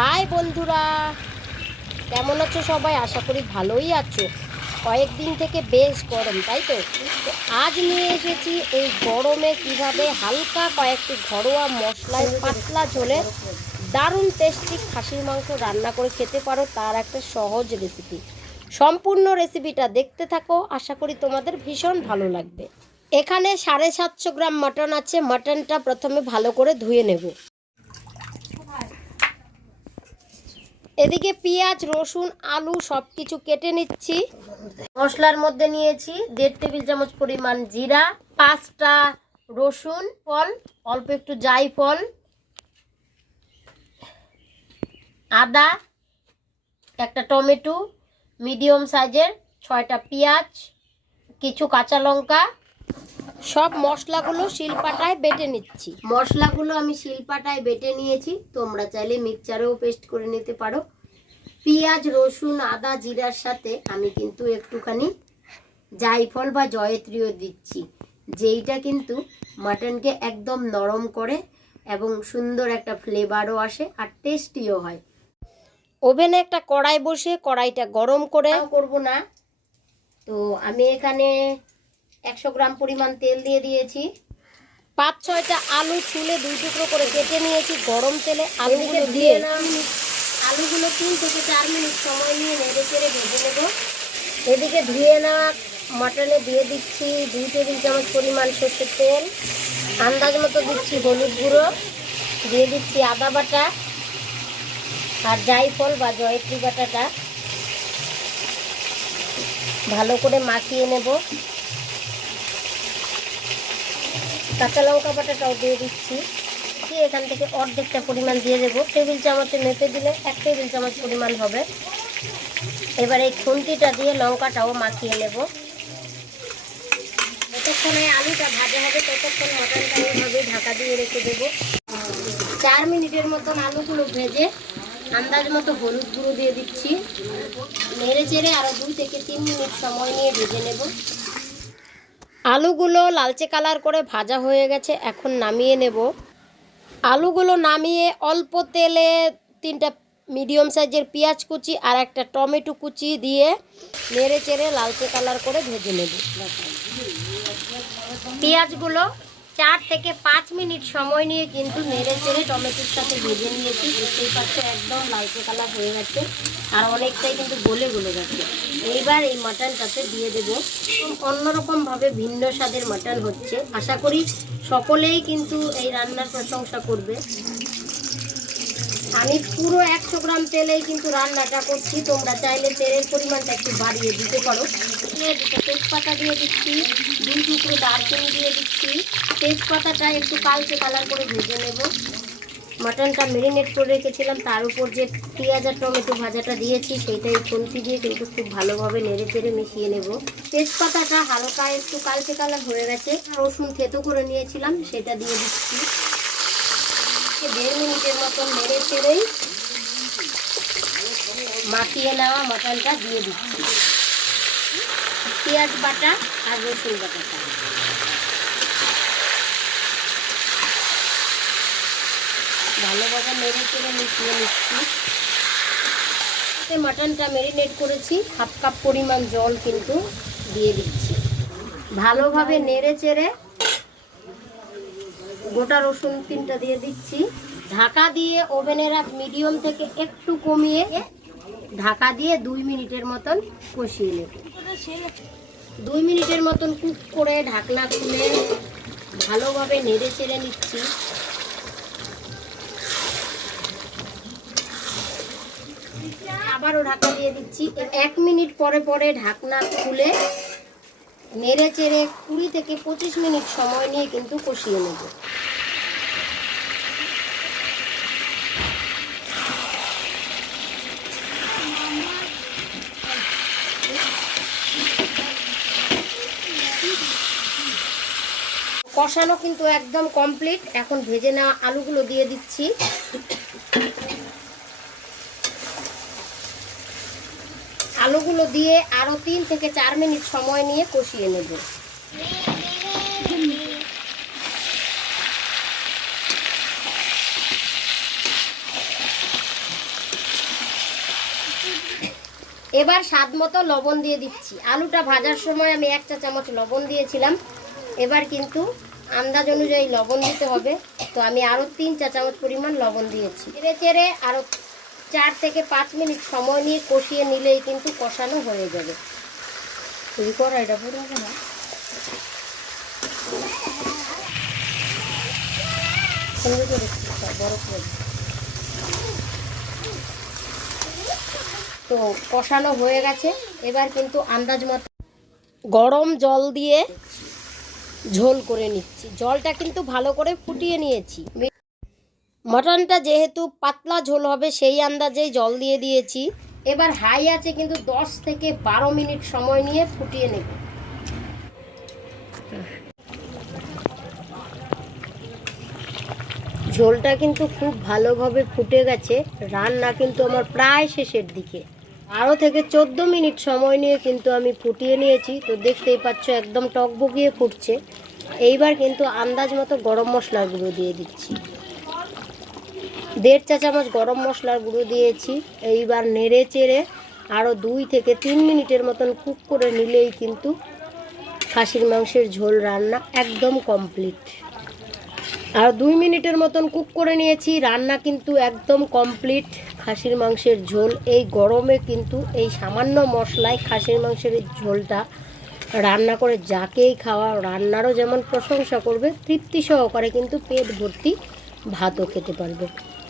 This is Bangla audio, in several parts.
হাই বন্ধুরা, কেমন আছো সবাই? আশা করি ভালোই আছো। কয়েকদিন থেকে বেশ গরম, তাই তো? আজ নিয়ে এসেছি এই গরমে কীভাবে হালকা কয়েকটি ঘরোয়া মশলায় পাতলা ঝোলে দারুণ টেস্টি খাসির মাংস রান্না করে খেতে পারো, তার একটা সহজ রেসিপি সম্পূর্ণ রেসিপিটা দেখতে থাকো, আশা করি তোমাদের ভীষণ ভালো লাগবে। এখানে সাড়ে সাতশো গ্রাম মাটন আছে। মাটনটা প্রথমে ভালো করে ধুয়ে নেব। এদিকে পেঁয়াজ, রসুন, আলু সব কিছু কেটে নিচ্ছি। মশলার মধ্যে নিয়েছি দেড় টেবিল চামচ পরিমাণ জিরা, পাঁচটা রসুন ফল, অল্প একটু জাইফল আদা, একটা টমেটো, মিডিয়াম সাইজের ছয়টা পেঁয়াজ, কিছু কাঁচা লঙ্কা সব মশলাগুলো শিলপাটায় বেটে নিচ্ছি। মশলাগুলো আমি শিলপাটায় বেটে নিয়েছি। তোমরা চাইলে মিক্সচারেও পেস্ট করে নিতে পারো। পেঁয়াজ রসুন আদা জিরার সাথে আমি কিন্তু একটুখানি জায়ফল বা জয়ত্রীও দিচ্ছি। যেইটা কিন্তু মাটনকে একদম নরম করে এবং সুন্দর একটা ফ্লেভারও আসে আর টেস্টিও হয়। ওভেনে একটা কড়াই বসে কড়াইটা গরম করে করব না। তো আমি এখানে একশো গ্রাম পরিমাণ তেল দিয়ে দিয়েছি। পাঁচ ছয়টা আলু ছুলে দুই টুকরো করে কেটে নিয়েছি গরম তেলে। আলুগুলো দিয়ে আলুগুলো তিন থেকে চার মিনিট সময় নিয়ে নেড়ে চেড়ে ভেজে নেব। এদিকে ধুয়ে নেওয়া মাটনে দিয়ে দিচ্ছি দুই টেবিল চামচ পরিমাণ সর্ষের তেল। আন্দাজ মতো দিচ্ছি হলুদ গুঁড়ো। দিয়ে দিচ্ছি আদা বাটা আর জাইফল বা জয়ত্রী বাটাটা। ভালো করে মাখিয়ে নেব। কাঁচা লঙ্কা বাটাটাও দিয়ে দিচ্ছি। দিয়ে এখান থেকে অর্ধেকটা পরিমাণ দিয়ে দেবো। টেবিল চামচে মেপে দিলে এক টেবিল চামচ পরিমাণ হবে। এবার এই খুন্তিটা দিয়ে লঙ্কাটাও মাখিয়ে নেব। যতক্ষণে আলুটা ভাজা হবে, ততক্ষণ মটনটা এইভাবে ঢাকা দিয়ে রেখে দেবো। চার মিনিটের মতন আলুগুলো ভেজে আন্দাজ মতো হলুদ গুঁড়ো দিয়ে দিচ্ছি। নেড়ে চেড়ে আরও দুই থেকে তিন মিনিট সময় নিয়ে ভেজে নেব। আলুগুলো লালচে কালার করে ভাজা হয়ে গেছে, এখন নামিয়ে নেব। আলুগুলো নামিয়ে অল্প তেলে তিনটা মিডিয়াম সাইজের পেঁয়াজ কুচি আর একটা টমেটো কুচি দিয়ে নেড়ে চেড়ে লালচে কালার করে ভেজে নেব। পেঁয়াজগুলো চার থেকে পাঁচ মিনিট সময় নিয়ে কিন্তু নেড়ে চেড়ে টমেটোর সাথে ভেজে নিয়েছি বুঝতেই পারছ একদম লাইটে কালার হয়ে গেছে, আর অনেকটাই কিন্তু গলে গলে গেছে। এইবার এই মাটনটাতে দিয়ে দেবো অন্যরকমভাবে ভিন্ন স্বাদের মাটন হচ্ছে। আশা করি সকলেই কিন্তু এই রান্নার প্রশংসা করবে। আমি পুরো একশো গ্রাম তেলেই কিন্তু রান্নাটা করছি। তোমরা চাইলে তেলের পরিমাণটা একটু বাড়িয়ে দিতে পারো। তেজপাতা দিয়ে দিচ্ছি, দুই টুকরো দারচিনি দিয়ে দিচ্ছি। তেজপাতাটা একটু কালচে কালার করে ভেজে নেব। মাটনটা মেরিনেট করে রেখেছিলাম, তার উপর যে পেঁয়াজ আর টমেটো ভাজাটা দিয়েছি সেইটাই খুন্তি দিয়ে কিন্তু খুব ভালোভাবে নেড়ে চেড়ে মিশিয়ে নেব। তেজপাতাটা হালকা একটু কালচে কালার হয়ে গেছে। রসুন থেতো করে নিয়েছিলাম, সেটা দিয়ে দিচ্ছি। দেড় মিনিটের মতন নেড়ে চেড়েই মাখিয়ে নেওয়া মাটনটা দিয়ে দিচ্ছি। পেঁয়াজ বাটা আর রসুন বাটাটা ভালোভাবে নেড়ে চেড়ে মিশিয়ে নিচ্ছি। মাটনটা মেরিনেট করেছি, হাফ কাপ পরিমাণ জল কিন্তু দিয়ে দিচ্ছি। ভালোভাবে নেড়ে চেড়ে গোটা রসুন তিনটা দিয়ে দিচ্ছি। ঢাকা দিয়ে ওভেনের আঁচ মিডিয়াম থেকে একটু কমিয়ে ঢাকা দিয়ে দুই মিনিটের মতন কষিয়ে নেব। দুই মিনিটের মতন কুক করে ঢাকনা খুলে ভালোভাবে নেড়ে চেড়ে নিচ্ছি। আবারও ঢাকা দিয়ে দিচ্ছি। এক মিনিট পরে পরে ঢাকনা খুলে নেড়ে চেড়ে কুড়ি থেকে পঁচিশ মিনিট সময় নিয়ে কিন্তু কষিয়ে নেব। কষানো কিন্তু একদম কমপ্লিট এখন ভেজে নেওয়া আলুগুলো দিয়ে দিচ্ছি। আলুগুলো দিয়ে আরও তিন থেকে চার মিনিট সময় নিয়ে কষিয়ে নেব। এবার স্বাদ মতো লবণ দিয়ে দিচ্ছি। আলুটা ভাজার সময় আমি এক চা চামচ লবণ দিয়েছিলাম। এবার কিন্তু আন্দাজ অনুযায়ী লবণ দিতে হবে। তো আমি আরও তিন চা চামচ পরিমাণ লবণ দিয়েছি। চেড়ে চেড়ে আরও চার থেকে পাঁচ মিনিট সময় নিয়ে কষিয়ে নিলেই কিন্তু কষানো হয়ে যাবে। তুই করা এটা পুরো না। তো কষানো হয়ে গেছে। এবার কিন্তু আন্দাজ মতো গরম জল দিয়ে ঝোল করে নিচ্ছি। জলটা কিন্তু ভালো করে ফুটিয়ে নিয়েছি। মটনটা যেহেতু পাতলা ঝোল হবে, সেই আন্দাজেই জল দিয়ে দিয়েছি। এবার হাই আছে কিন্তু দশ থেকে বারো মিনিট সময় নিয়ে ফুটিয়ে নেব। ঝোলটা কিন্তু খুব ভালোভাবে ফুটে গেছে। রান্না কিন্তু আমার প্রায় শেষের দিকে। বারো থেকে চোদ্দ মিনিট সময় নিয়ে কিন্তু আমি ফুটিয়ে নিয়েছি। তো দেখতেই পাচ্ছ একদম টক টকবগিয়ে ফুটছে। এইবার কিন্তু আন্দাজ মতো গরম মশলার গুঁড়ো দিয়ে দিচ্ছি। দেড় চা চামচ গরম মশলার গুঁড়ো দিয়েছি। এইবার নেড়ে চেড়ে আরও দুই থেকে তিন মিনিটের মতন কুক করে নিলেই কিন্তু খাসির মাংসের ঝোল রান্না একদম কমপ্লিট। আর দুই মিনিটের মতন কুক করে নিয়েছি। রান্না কিন্তু একদম কমপ্লিট। খাসির মাংসের ঝোল। এই গরমে কিন্তু এই সামান্য মশলায় খাসির মাংসের ঝোলটা রান্না করে যাকেই খাওয়া, রান্নারও যেমন প্রশংসা করবে, তৃপ্তি সহকারে কিন্তু পেট ভর্তি ভাতও খেতে পারবে।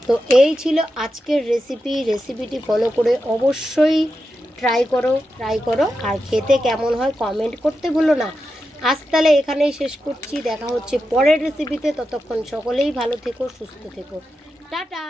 তো এই ছিল আজকের রেসিপি রেসিপিটি ফলো করে অবশ্যই ট্রাই করো ট্রাই করো। আর খেতে কেমন হয় কমেন্ট করতে ভুলো না। আজ তাহলে এখানেই শেষ করছি। দেখা হচ্ছে পরের রেসিপিতে ততক্ষণ সকলেই ভালো থেকো, সুস্থ থেকো। টাটা!